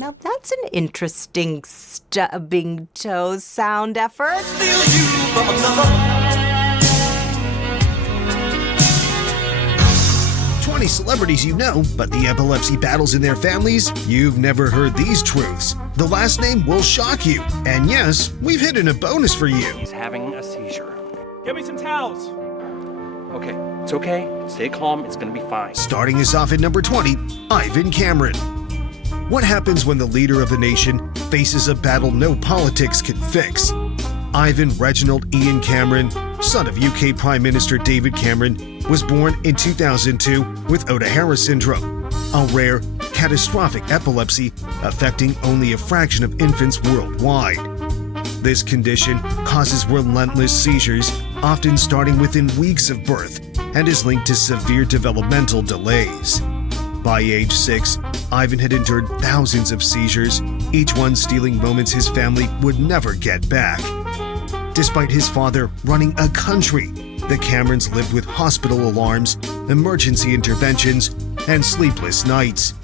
Now that's an interesting stubbing toe sound effort. 20 celebrities you know, but the epilepsy battles in their families, you've never heard these truths. The last name will shock you. And yes, we've hidden a bonus for you. He's having a seizure. Get me some towels. Okay, it's okay. Stay calm. It's gonna be fine. Starting us off at number 20, Ivan Cameron. What happens when the leader of a nation faces a battle no politics can fix? Ivan Reginald Ian Cameron, son of UK Prime Minister David Cameron, was born in 2002 with Oda-Hara syndrome, a rare, catastrophic epilepsy affecting only a fraction of infants worldwide. This condition causes relentless seizures, often starting within weeks of birth, and is linked to severe developmental delays. By age 6, Ivan had endured thousands of seizures, each one stealing moments his family would never get back. Despite his father running a country, the Camerons lived with hospital alarms, emergency interventions, and sleepless nights.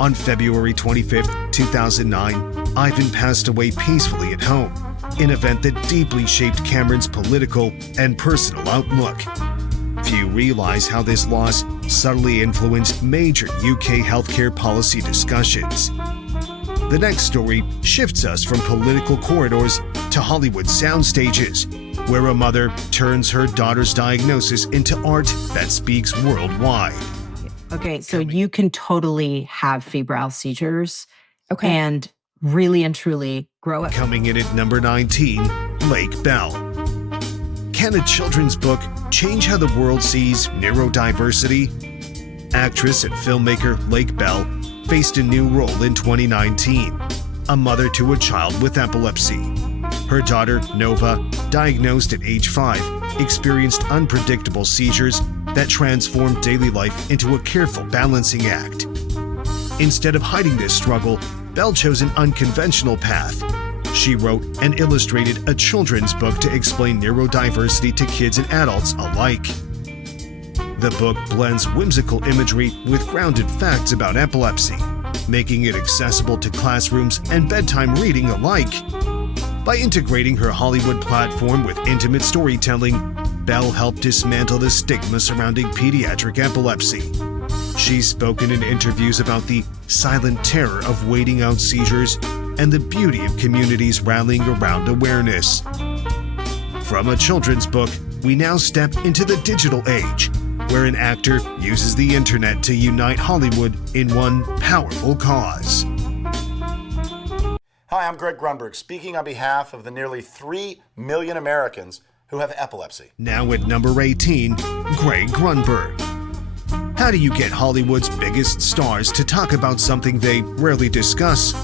On February 25, 2009, Ivan passed away peacefully at home, an event that deeply shaped Cameron's political and personal outlook. Few realize how this loss subtly influenced major UK healthcare policy discussions. The next story shifts us from political corridors to Hollywood soundstages, where a mother turns her daughter's diagnosis into art that speaks worldwide. Okay, so you can totally have febrile seizures Okay. and really and truly grow up. Coming in at number 19, Lake Bell. Can a children's book change how the world sees neurodiversity? Actress and filmmaker Lake Bell faced a new role in 2019, a mother to a child with epilepsy. Her daughter, Nova, diagnosed at age 5, experienced unpredictable seizures that transformed daily life into a careful balancing act. Instead of hiding this struggle, Bell chose an unconventional path. She wrote and illustrated a children's book to explain neurodiversity to kids and adults alike. The book blends whimsical imagery with grounded facts about epilepsy, making it accessible to classrooms and bedtime reading alike. By integrating her Hollywood platform with intimate storytelling, Bell helped dismantle the stigma surrounding pediatric epilepsy. She's spoken in interviews about the silent terror of waiting out seizures and the beauty of communities rallying around awareness. From a children's book, we now step into the digital age, where an actor uses the internet to unite Hollywood in one powerful cause. Hi, I'm Greg Grunberg, speaking on behalf of the nearly 3 million Americans who have epilepsy. Now at number 18, Greg Grunberg. How do you get Hollywood's biggest stars to talk about something they rarely discuss?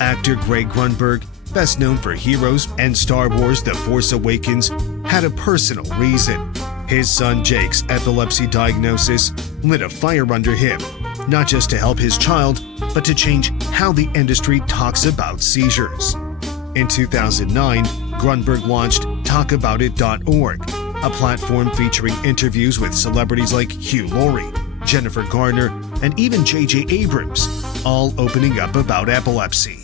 Actor Greg Grunberg, best known for Heroes and Star Wars The Force Awakens, had a personal reason. His son Jake's epilepsy diagnosis lit a fire under him, not just to help his child, but to change how the industry talks about seizures. In 2009, Grunberg launched talkaboutit.org, a platform featuring interviews with celebrities like Hugh Laurie, Jennifer Garner, and even J.J. Abrams, all opening up about epilepsy.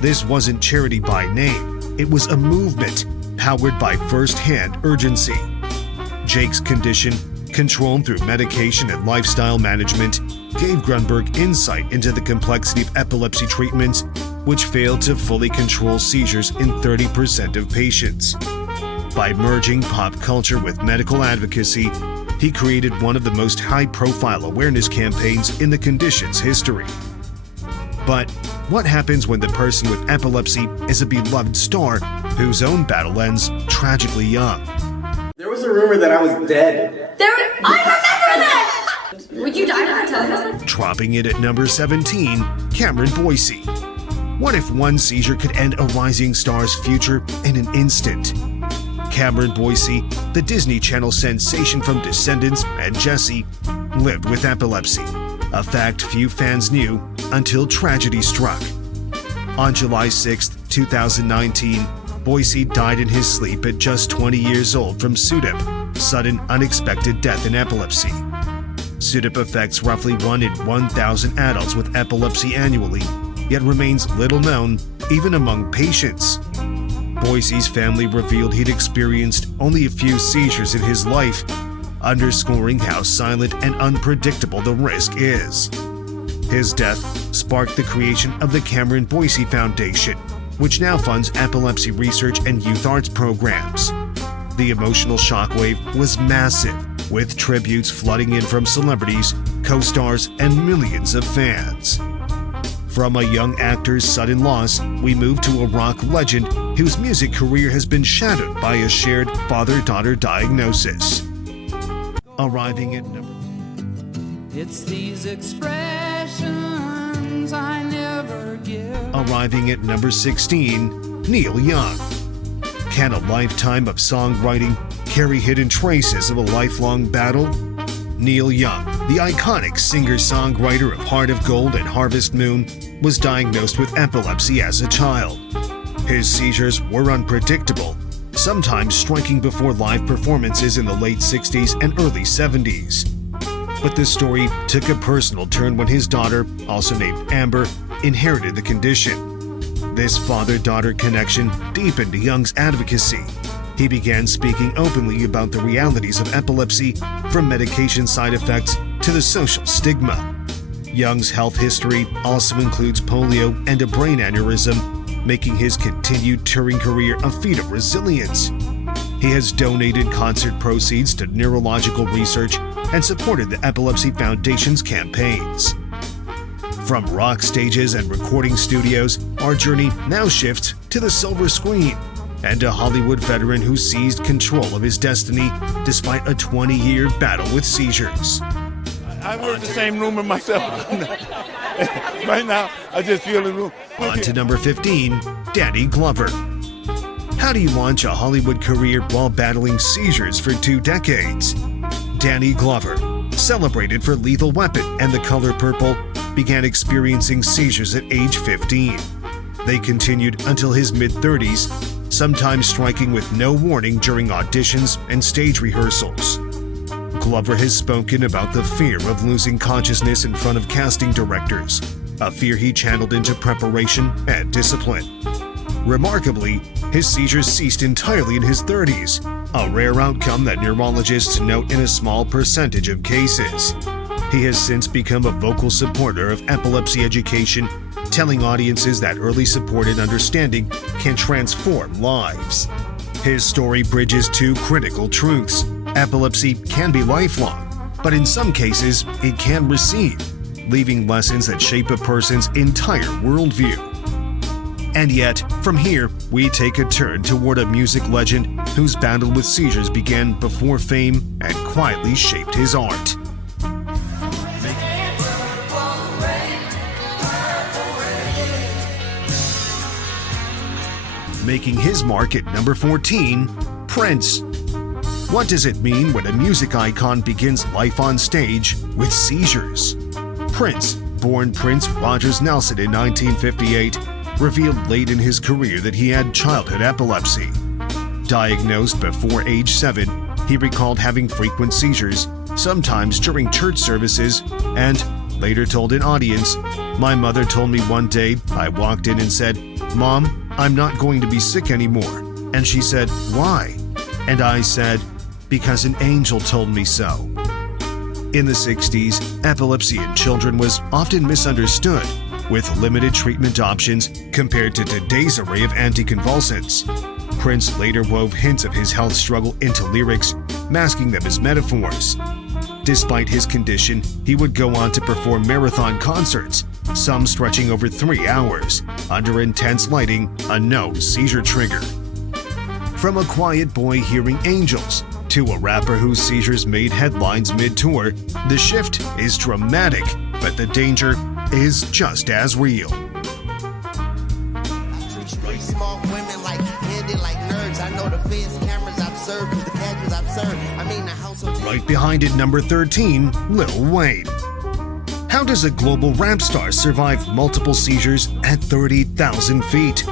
This wasn't charity by name, it was a movement powered by first-hand urgency. Jake's condition, controlled through medication and lifestyle management, gave Grunberg insight into the complexity of epilepsy treatments, which failed to fully control seizures in 30% of patients. By merging pop culture with medical advocacy, he created one of the most high-profile awareness campaigns in the condition's history. But what happens when the person with epilepsy is a beloved star whose own battle ends tragically young? There was a rumor that I was dead. I remember that! Would you die for telling us that? Dropping it at number 17, Cameron Boyce. What if one seizure could end a rising star's future in an instant? Cameron Boyce, the Disney Channel sensation from Descendants and Jessie, lived with epilepsy, a fact few fans knew until tragedy struck. On July 6, 2019, Boyce died in his sleep at just 20 years old from SUDEP, sudden unexpected death in epilepsy. SUDEP affects roughly 1 in 1,000 adults with epilepsy annually, yet remains little known even among patients. Boise's family revealed he'd experienced only a few seizures in his life, underscoring how silent and unpredictable the risk is. His death sparked the creation of the Cameron Boise Foundation, which now funds epilepsy research and youth arts programs. The emotional shockwave was massive, with tributes flooding in from celebrities, co-stars, and millions of fans. From a young actor's sudden loss, we move to a rock legend whose music career has been shadowed by a shared father-daughter diagnosis. Arriving at number... It's these expressions I never give. Arriving at number 16, Neil Young. Can a lifetime of songwriting carry hidden traces of a lifelong battle? Neil Young, the iconic singer-songwriter of Heart of Gold and Harvest Moon, was diagnosed with epilepsy as a child. His seizures were unpredictable, sometimes striking before live performances in the late 60s and early 70s. But the story took a personal turn when his daughter, also named Amber, inherited the condition. This father-daughter connection deepened Young's advocacy. He began speaking openly about the realities of epilepsy, from medication side effects to the social stigma. Young's health history also includes polio and a brain aneurysm, making his continued touring career a feat of resilience. He has donated concert proceeds to neurological research and supported the Epilepsy Foundation's campaigns. From rock stages and recording studios, our journey now shifts to the silver screen and a Hollywood veteran who seized control of his destiny despite a 20-year battle with seizures. I work the same room as myself. Right now, I just feel the room. On to number 15, Danny Glover. How do you launch a Hollywood career while battling seizures for 2 decades? Danny Glover, celebrated for Lethal Weapon and The Color Purple, began experiencing seizures at age 15. They continued until his mid-30s, sometimes striking with no warning during auditions and stage rehearsals. Glover has spoken about the fear of losing consciousness in front of casting directors, a fear he channeled into preparation and discipline. Remarkably, his seizures ceased entirely in his 30s, a rare outcome that neurologists note in a small percentage of cases. He has since become a vocal supporter of epilepsy education, telling audiences that early support and understanding can transform lives. His story bridges 2 critical truths. Epilepsy can be lifelong, but in some cases, it can recede, leaving lessons that shape a person's entire worldview. And yet, from here, we take a turn toward a music legend whose battle with seizures began before fame and quietly shaped his art. Making his mark at number 14, Prince. What does it mean when a music icon begins life on stage with seizures? Prince, born Prince Rogers Nelson in 1958, revealed late in his career that he had childhood epilepsy. Diagnosed before age 7, he recalled having frequent seizures, sometimes during church services, and later told an audience, "My mother told me one day I walked in and said, 'Mom, I'm not going to be sick anymore.' And she said, 'Why?' And I said, 'Because an angel told me so.'" In the 60s, epilepsy in children was often misunderstood, with limited treatment options compared to today's array of anticonvulsants. Prince later wove hints of his health struggle into lyrics, masking them as metaphors. Despite his condition, he would go on to perform marathon concerts, some stretching over 3 hours, under intense lighting, a known seizure trigger. From a quiet boy hearing angels to a rapper whose seizures made headlines mid-tour, the shift is dramatic, but the danger is just as real. Right behind it, number 13, Lil Wayne. How does a global rap star survive multiple seizures at 30,000 feet?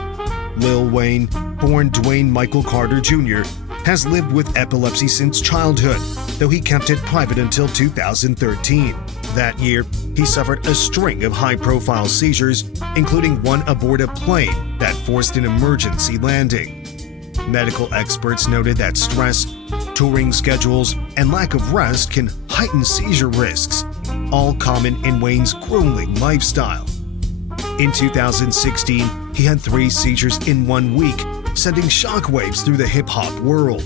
Lil Wayne, born Dwayne Michael Carter Jr., has lived with epilepsy since childhood, though he kept it private until 2013. That year, he suffered a string of high-profile seizures, including one aboard a plane that forced an emergency landing. Medical experts noted that stress, touring schedules, and lack of rest can heighten seizure risks, all common in Wayne's grueling lifestyle. In 2016, he had 3 seizures in 1 week, sending shockwaves through the hip-hop world.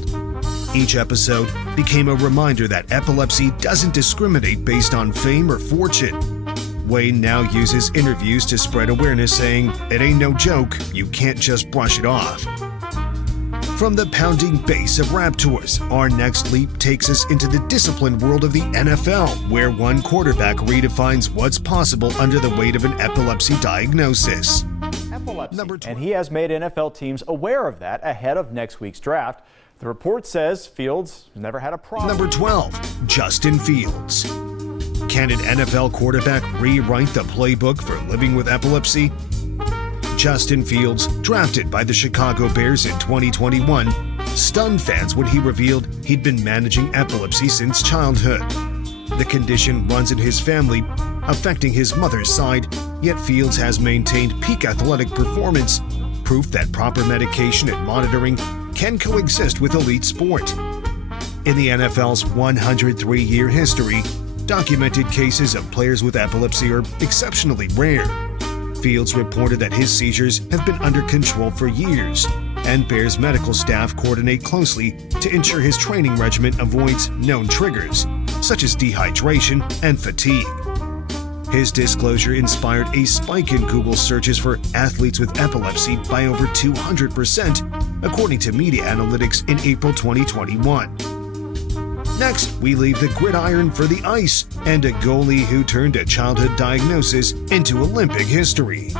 Each episode became a reminder that epilepsy doesn't discriminate based on fame or fortune. Wayne now uses interviews to spread awareness, saying, "It ain't no joke, you can't just brush it off." From the pounding bass of rap tours, our next leap takes us into the disciplined world of the NFL, where one quarterback redefines what's possible under the weight of an epilepsy diagnosis. And he has made NFL teams aware of that ahead of next week's draft. The report says Fields never had a problem. Number 12, Justin Fields. Can an NFL quarterback rewrite the playbook for living with epilepsy? Justin Fields, drafted by the Chicago Bears in 2021, stunned fans when he revealed he'd been managing epilepsy since childhood. The condition runs in his family, affecting his mother's side, yet Fields has maintained peak athletic performance, proof that proper medication and monitoring can coexist with elite sport. In the NFL's 103-year history, documented cases of players with epilepsy are exceptionally rare. Fields reported that his seizures have been under control for years, and Bears medical staff coordinate closely to ensure his training regimen avoids known triggers, such as dehydration and fatigue. His disclosure inspired a spike in Google searches for athletes with epilepsy by over 200%, according to media analytics in April 2021. Next, we leave the gridiron for the ice and a goalie who turned a childhood diagnosis into Olympic history.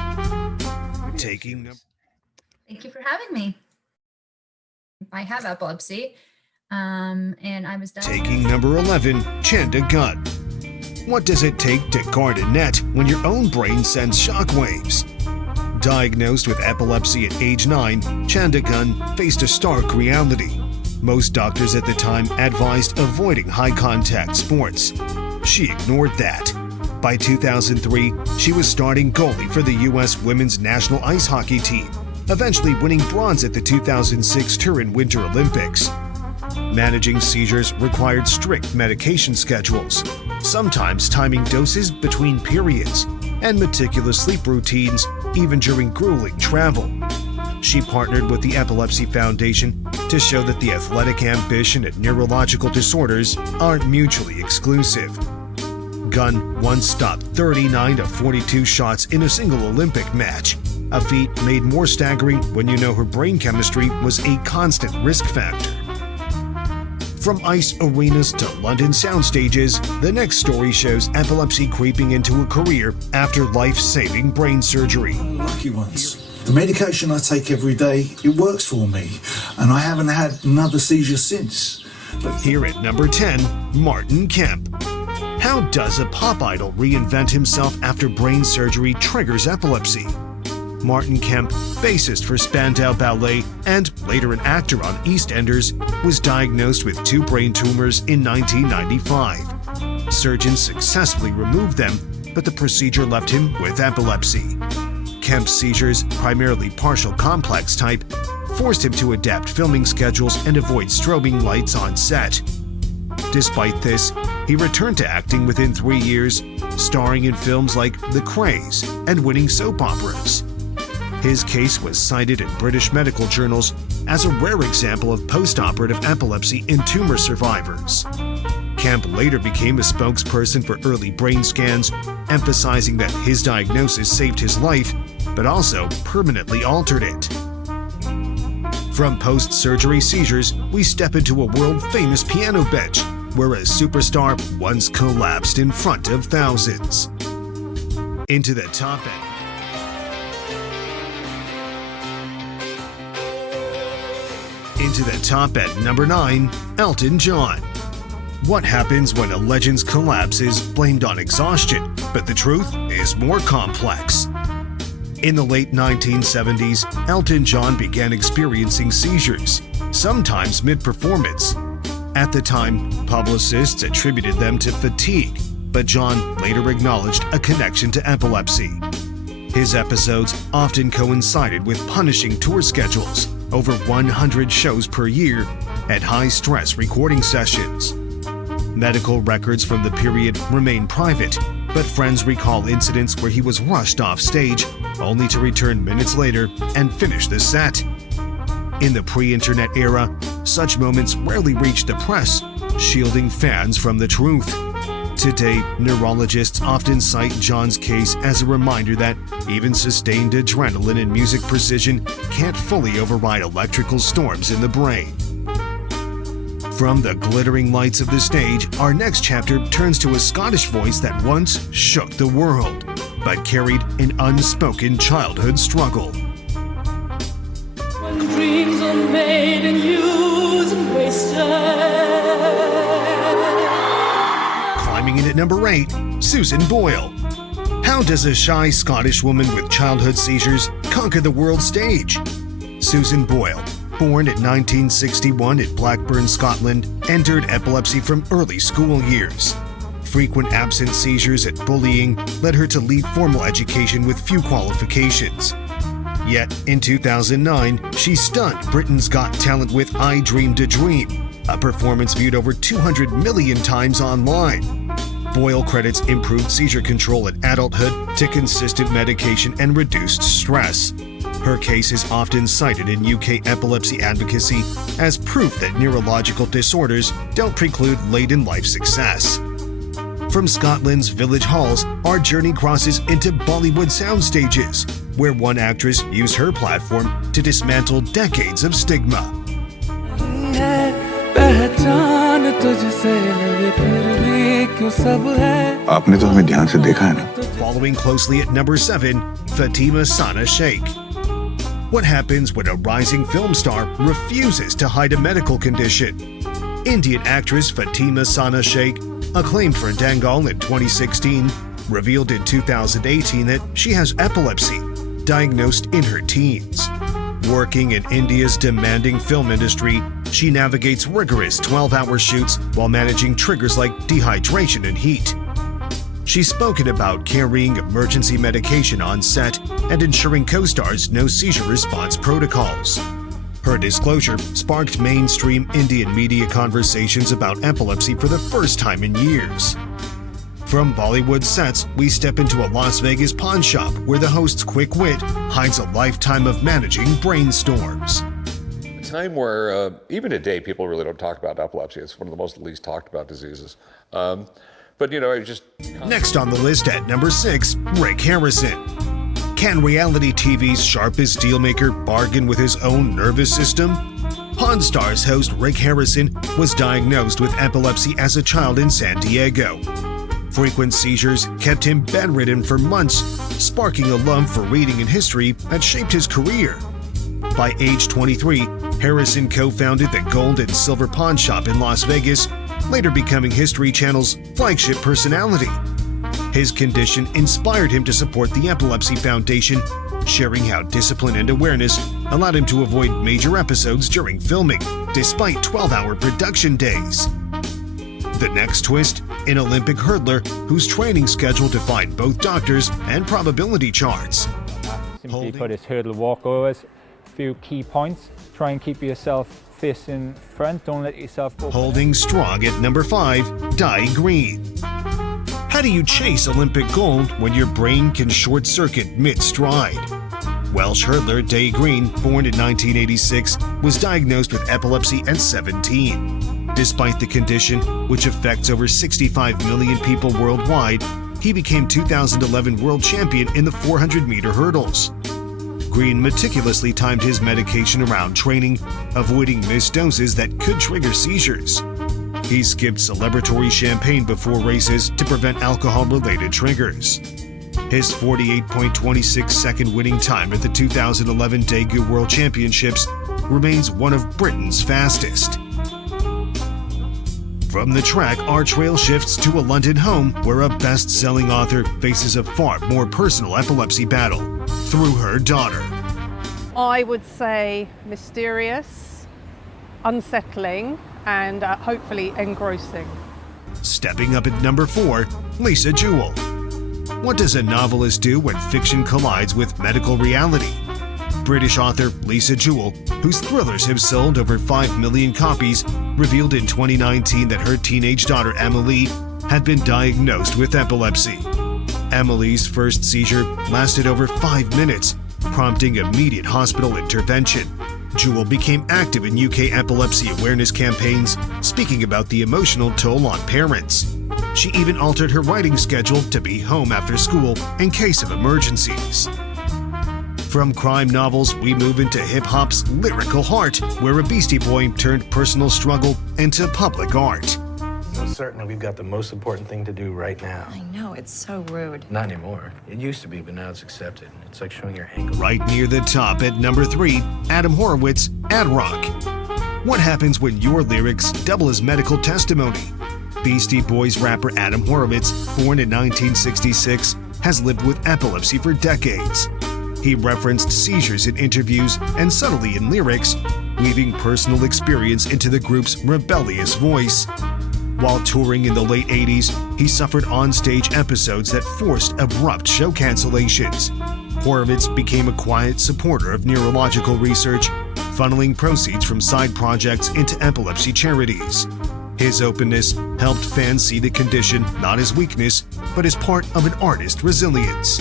Thank you for having me. I have epilepsy, and I was taking number 11, Chanda Gunn. What does it take to guard a net when your own brain sends shockwaves? Diagnosed with epilepsy at age 9, Chanda Gunn faced a stark reality. Most doctors at the time advised avoiding high-contact sports. She ignored that. By 2003, she was starting goalie for the U.S. women's national ice hockey team, eventually winning bronze at the 2006 Turin Winter Olympics. Managing seizures required strict medication schedules, sometimes timing doses between periods, and meticulous sleep routines even during grueling travel. She partnered with the Epilepsy Foundation to show that the athletic ambition and neurological disorders aren't mutually exclusive. Gunn once stopped 39 of 42 shots in a single Olympic match, a feat made more staggering when you know her brain chemistry was a constant risk factor. From ice arenas to London sound stages, the next story shows epilepsy creeping into a career after life-saving brain surgery. Lucky ones. The medication I take every day, it works for me, and I haven't had another seizure since. But here at number 10, Martin Kemp. How does a pop idol reinvent himself after brain surgery triggers epilepsy? Martin Kemp, bassist for Spandau Ballet and later an actor on EastEnders, was diagnosed with 2 brain tumors in 1995. Surgeons successfully removed them, but the procedure left him with epilepsy. Kemp's seizures, primarily partial complex type, forced him to adapt filming schedules and avoid strobing lights on set. Despite this, he returned to acting within 3 years, starring in films like The Craze and winning soap operas. His case was cited in British medical journals as a rare example of post-operative epilepsy in tumor survivors. Kemp later became a spokesperson for early brain scans, emphasizing that his diagnosis saved his life, but also permanently altered it. From post-surgery seizures, we step into a world-famous piano bench, where a superstar once collapsed in front of thousands. Into the top end. Into the top at number 9, Elton John. What happens when a legend's collapse is blamed on exhaustion, but the truth is more complex? In the late 1970s, Elton John began experiencing seizures, sometimes mid-performance. At the time, publicists attributed them to fatigue, but John later acknowledged a connection to epilepsy. His episodes often coincided with punishing tour schedules, over 100 shows per year, and high-stress recording sessions. Medical records from the period remain private, but friends recall incidents where he was rushed off stage, only to return minutes later and finish the set. In the pre-internet era, such moments rarely reached the press, shielding fans from the truth. Today, neurologists often cite John's case as a reminder that even sustained adrenaline and music precision can't fully override electrical storms in the brain. From the glittering lights of the stage, our next chapter turns to a Scottish voice that once shook the world, but carried an unspoken childhood struggle. When dreams are made and used and wasted. Climbing in at number 8, Susan Boyle. How does a shy Scottish woman with childhood seizures conquer the world stage? Susan Boyle, born in 1961 in Blackburn, Scotland, entered epilepsy from early school years. Frequent absent seizures and bullying led her to leave formal education with few qualifications. Yet, in 2009, she stunned Britain's Got Talent with I Dreamed a Dream, a performance viewed over 200 million times online. Boyle credits improved seizure control in adulthood to consistent medication and reduced stress. Her case is often cited in UK epilepsy advocacy as proof that neurological disorders don't preclude late-in-life success. From Scotland's village halls, our journey crosses into Bollywood soundstages, where one actress used her platform to dismantle decades of stigma. आपने तो हमें ध्यान से देखा है ना? Following closely at number 7, Fatima Sana Sheikh. What happens when a rising film star refuses to hide a medical condition? Indian actress Fatima Sana Sheikh, acclaimed for Dangal in 2016, revealed in 2018 that she has epilepsy, diagnosed in her teens. Working in India's demanding film industry, she navigates rigorous 12-hour shoots while managing triggers like dehydration and heat. She's spoken about carrying emergency medication on set and ensuring co-stars know seizure response protocols. Her disclosure sparked mainstream Indian media conversations about epilepsy for the first time in years. From Bollywood sets, we step into a Las Vegas pawn shop where the host's quick wit hides a lifetime of managing brainstorms. A time where, even today, people really don't talk about epilepsy. It's one of the most least talked about diseases. But, you know, it just... Next on the list at number 6, Rick Harrison. Can reality TV's sharpest dealmaker bargain with his own nervous system? Pawn Stars host Rick Harrison was diagnosed with epilepsy as a child in San Diego. Frequent seizures kept him bedridden for months, sparking a love for reading and history that shaped his career. By age 23, Harrison co-founded the Gold and Silver Pawn Shop in Las Vegas, later becoming History Channel's flagship personality. His condition inspired him to support the Epilepsy Foundation, sharing how discipline and awareness allowed him to avoid major episodes during filming, despite 12-hour production days. The next twist, an Olympic hurdler whose training schedule defied both doctors and probability charts. Simply put, it's hurdle walkovers, a few key points. Try and keep yourself facing front, don't let yourself go. Holding strong at number 5, Di Green. How do you chase Olympic gold when your brain can short-circuit mid-stride? Welsh hurdler Di Green, born in 1986, was diagnosed with epilepsy at 17. Despite the condition, which affects over 65 million people worldwide, he became 2011 world champion in the 400-meter hurdles. Green meticulously timed his medication around training, avoiding missed doses that could trigger seizures. He skipped celebratory champagne before races to prevent alcohol-related triggers. His 48.26-second winning time at the 2011 Daegu World Championships remains one of Britain's fastest. From the track, our trail shifts to a London home where a best-selling author faces a far more personal epilepsy battle through her daughter. I would say mysterious, unsettling, and hopefully engrossing. Stepping up at number 4, Lisa Jewell. What does a novelist do when fiction collides with medical reality? British author Lisa Jewell, whose thrillers have sold over 5 million copies, revealed in 2019 that her teenage daughter Emily had been diagnosed with epilepsy. Emily's first seizure lasted over 5 minutes, prompting immediate hospital intervention. Jewell became active in UK epilepsy awareness campaigns, speaking about the emotional toll on parents. She even altered her writing schedule to be home after school in case of emergencies. From crime novels, we move into hip-hop's lyrical heart, where a Beastie Boy turned personal struggle into public art. I'm certain that we've got the most important thing to do right now. I know, it's so rude. Not anymore. It used to be, but now it's accepted. It's like showing your ankle. Right near the top at number 3, Adam Horowitz, Ad Rock. What happens when your lyrics double as medical testimony? Beastie Boys rapper Adam Horowitz, born in 1966, has lived with epilepsy for decades. He referenced seizures in interviews and subtly in lyrics, weaving personal experience into the group's rebellious voice. While touring in the late 80s, he suffered on-stage episodes that forced abrupt show cancellations. Horowitz became a quiet supporter of neurological research, funneling proceeds from side projects into epilepsy charities. His openness helped fans see the condition not as weakness, but as part of an artist's resilience.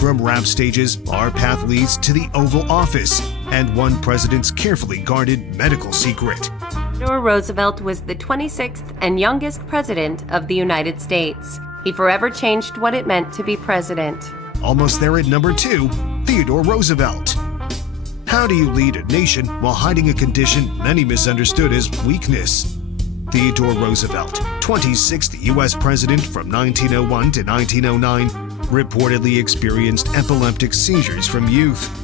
From rap stages, our path leads to the Oval Office and one president's carefully guarded medical secret. Theodore Roosevelt was the 26th and youngest president of the United States. He forever changed what it meant to be president. Almost there at number 2, Theodore Roosevelt. How do you lead a nation while hiding a condition many misunderstood as weakness? Theodore Roosevelt, 26th U.S. president from 1901 to 1909, reportedly experienced epileptic seizures from youth.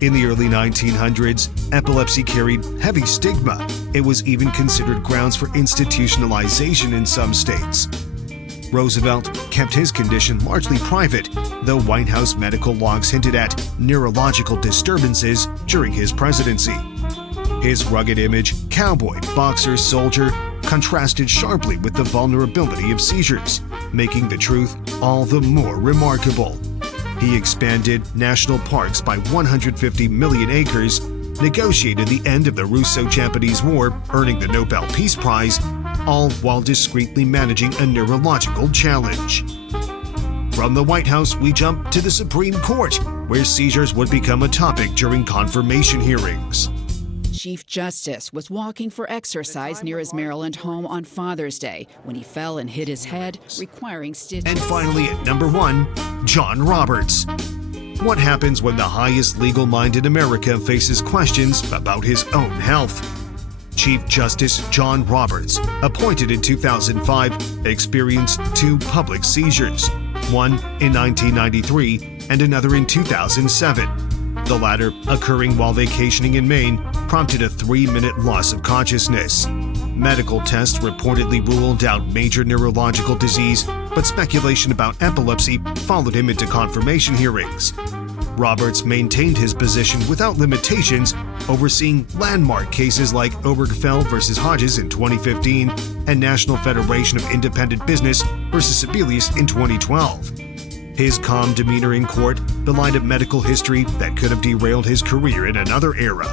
In the early 1900s, epilepsy carried heavy stigma. It was even considered grounds for institutionalization in some states. Roosevelt kept his condition largely private, though White House medical logs hinted at neurological disturbances during his presidency. His rugged image, cowboy, boxer, soldier, contrasted sharply with the vulnerability of seizures, making the truth all the more remarkable. He expanded national parks by 150 million acres, negotiated the end of the Russo-Japanese War, earning the Nobel Peace Prize, all while discreetly managing a neurological challenge. From the White House, we jump to the Supreme Court, where seizures would become a topic during confirmation hearings. Chief Justice was walking for exercise near his Maryland home on Father's Day when he fell and hit his head, requiring stitches. And finally at number 1, John Roberts. What happens when the highest legal mind in America faces questions about his own health? Chief Justice John Roberts, appointed in 2005, experienced 2 public seizures, one in 1993 and another in 2007. The latter, occurring while vacationing in Maine, prompted a 3-minute loss of consciousness. Medical tests reportedly ruled out major neurological disease, but speculation about epilepsy followed him into confirmation hearings. Roberts maintained his position without limitations, overseeing landmark cases like Obergefell v. Hodges in 2015 and National Federation of Independent Business v. Sebelius in 2012. His calm demeanor in court belied a medical history that could have derailed his career in another era.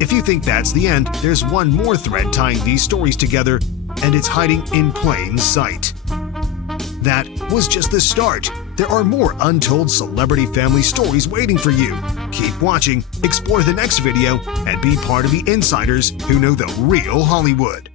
If you think that's the end, there's one more thread tying these stories together, and it's hiding in plain sight. That was just the start. There are more untold celebrity family stories waiting for you. Keep watching, explore the next video, and be part of the insiders who know the real Hollywood.